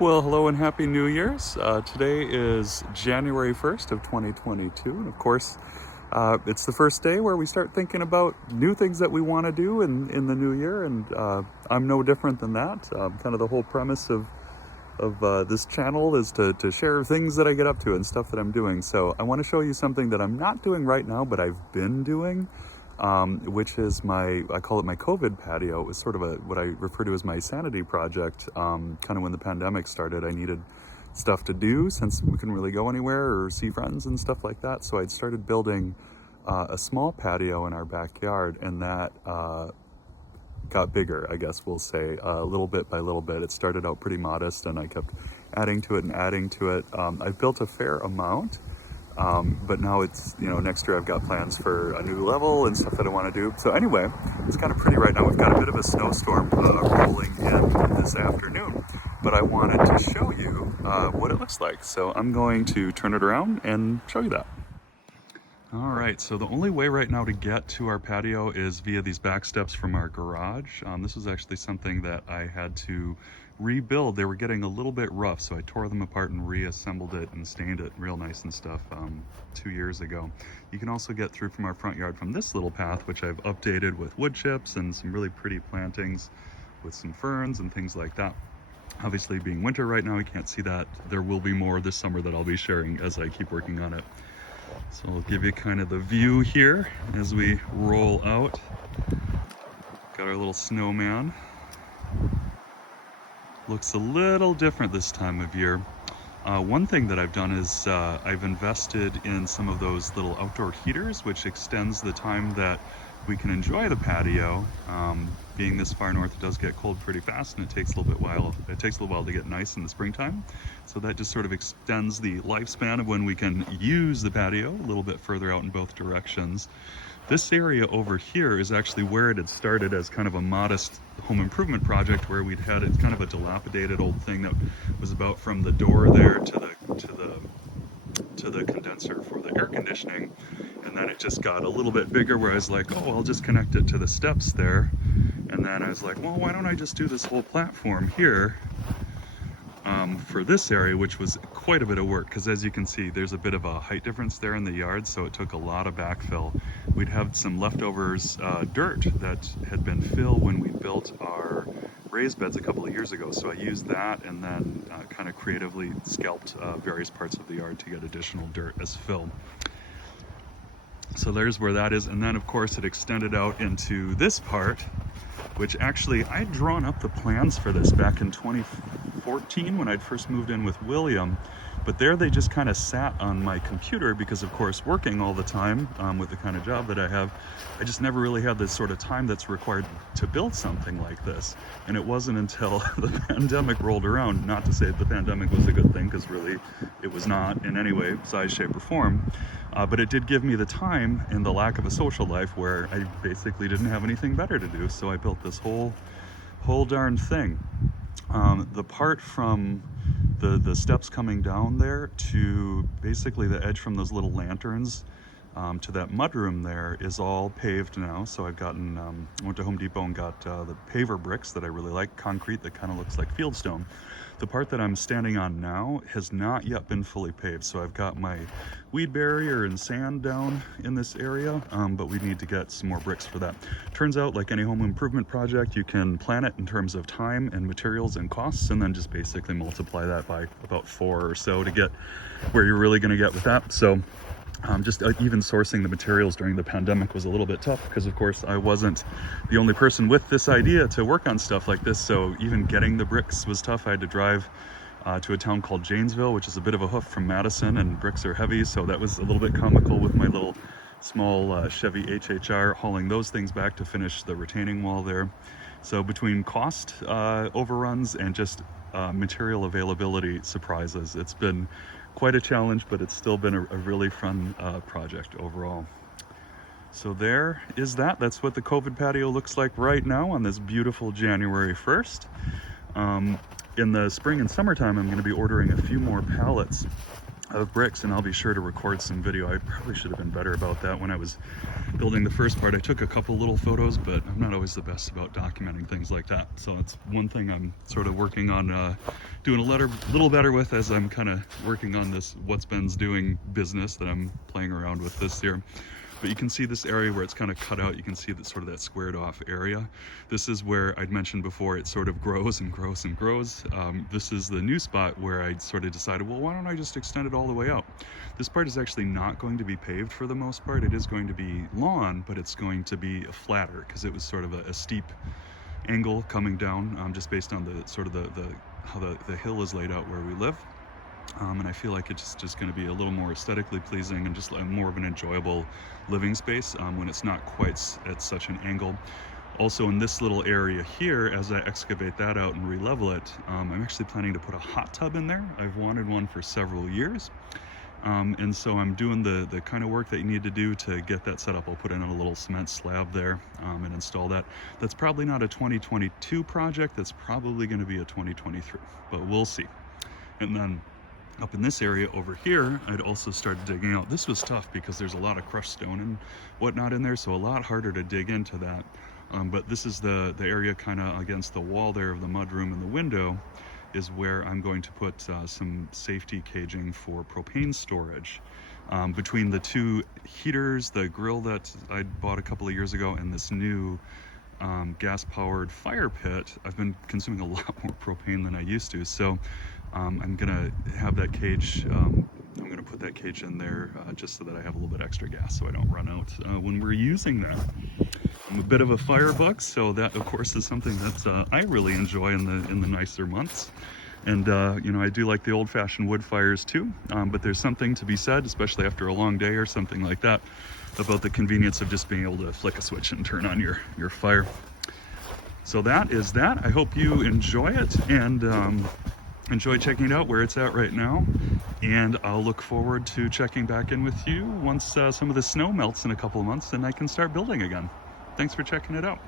Well, hello and happy New Year's. Today is January 1st of 2022, and of course, it's the first day where we start thinking about new things that we want to do in the new year, and I'm no different than that. Kind of the whole premise of this channel is to share things that I get up to and stuff that I'm doing. So I want to show you something that I'm not doing right now, but I've been doing, which is I call it my COVID patio. It was sort of what I refer to as my sanity project. Kind of when the pandemic started, I needed stuff to do since we couldn't really go anywhere or see friends and stuff like that. So I'd started building a small patio in our backyard, and that got bigger, I guess we'll say, little bit by little bit. It started out pretty modest, and I kept adding to it and adding to it. I've built a fair amount. But now it's, next year I've got plans for a new level and stuff that I want to do. So anyway, it's kind of pretty right now. We've got a bit of a snowstorm rolling in this afternoon, but I wanted to show you what it looks like. So I'm going to turn it around and show you that. All right, so the only way right now to get to our patio is via these back steps from our garage. This was actually something that I had to rebuild. They were getting a little bit rough, so I tore them apart and reassembled it and stained it real nice and stuff 2 years ago. You can also get through from our front yard from this little path, which I've updated with wood chips and some really pretty plantings with some ferns and things like that. Obviously, being winter right now, you can't see that. There will be more this summer that I'll be sharing as I keep working on it. So I'll give you kind of the view here as we roll out. Got our little snowman. Looks a little different this time of year. One thing that I've done is I've invested in some of those little outdoor heaters, which extends the time that we can enjoy the patio. Being this far north, it does get cold pretty fast, and it takes a little while to get nice in the springtime. So that just sort of extends the lifespan of when we can use the patio a little bit further out in both directions. This area over here is actually where it had started as kind of a modest home improvement project, where we'd had it kind of a dilapidated old thing that was about from the door there to the condenser for the air conditioning. And then it just got a little bit bigger, where I was like, oh, I'll just connect it to the steps there. And then I was like, well, why don't I just do this whole platform here for this area, which was quite a bit of work, because as you can see, there's a bit of a height difference there in the yard, so it took a lot of backfill. We'd have some leftovers dirt that had been filled when we built our raised beds a couple of years ago, so I used that and then kind of creatively scalped various parts of the yard to get additional dirt as fill. So there's where that is, and then of course it extended out into this part, which actually I'd drawn up the plans for this back in 2014 when I'd first moved in with William, but there they just kind of sat on my computer because, of course, working all the time with the kind of job that I have, I just never really had this sort of time that's required to build something like this. And it wasn't until the pandemic rolled around, not to say that the pandemic was a good thing, because really it was not in any way, size, shape, or form, but it did give me the time and the lack of a social life where I basically didn't have anything better to do, so I built this whole darn thing. The part from the steps coming down there to basically the edge from those little lanterns to that mudroom there is all paved now. So I've went to Home Depot and got the paver bricks that I really like, concrete that kind of looks like fieldstone. The part that I'm standing on now has not yet been fully paved, so I've got my weed barrier and sand down in this area, but we need to get some more bricks for that. Turns out, like any home improvement project, you can plan it in terms of time and materials and costs, and then just basically multiply that by about 4 or so to get where you're really going to get with that. So just even sourcing the materials during the pandemic was a little bit tough, because of course I wasn't the only person with this idea to work on stuff like this, so even getting the bricks was tough. I had to drive to a town called Janesville, which is a bit of a hoof from Madison, and bricks are heavy, so that was a little bit comical with my little small Chevy HHR hauling those things back to finish the retaining wall there. So between cost overruns and just material availability surprises, it's been quite a challenge, but it's still been a really fun project overall. So there is that. That's what the COVID patio looks like right now on this beautiful January 1st. In the spring and summertime, I'm going to be ordering a few more pallets of bricks, and I'll be sure to record some video. I probably should have been better about that when I was building the first part. I took a couple little photos, but I'm not always the best about documenting things like that. So it's one thing I'm sort of working on doing little better with as I'm kind of working on this What's Ben's Doing business that I'm playing around with this year. But you can see this area where it's kind of cut out. You can see that sort of that squared off area. This is where I'd mentioned before it sort of grows and grows and grows. This is the new spot where I sort of decided, well, why don't I just extend it all the way out? This part is actually not going to be paved for the most part. It is going to be lawn, but it's going to be flatter because it was sort of a steep angle coming down, just based on the sort of how the hill is laid out where we live. And I feel like it's just going to be a little more aesthetically pleasing and just more of an enjoyable living space when it's not quite at such an angle. Also in this little area here, as I excavate that out and re-level it, I'm actually planning to put a hot tub in there. I've wanted one for several years. And so I'm doing the kind of work that you need to do to get that set up. I'll put in a little cement slab there and install that. That's probably not a 2022 project. That's probably going to be a 2023, but we'll see. And then up in this area over here, I'd also started digging out. This was tough because there's a lot of crushed stone and whatnot in there, so a lot harder to dig into that. But this is the area kind of against the wall there of the mudroom and the window is where I'm going to put some safety caging for propane storage. Between the two heaters, the grill that I bought a couple of years ago, and this new gas-powered fire pit, I've been consuming a lot more propane than I used to. So I'm gonna have that cage, I'm gonna put that cage in there just so that I have a little bit extra gas so I don't run out when we're using that. I'm a bit of a fire buck, so that of course is something that I really enjoy in the nicer months. And you know, I do like the old-fashioned wood fires too, but there's something to be said, especially after a long day or something like that, about the convenience of just being able to flick a switch and turn on your fire. So that is that. I hope you enjoy it and enjoy checking it out where it's at right now. And I'll look forward to checking back in with you once some of the snow melts in a couple of months and I can start building again. Thanks for checking it out.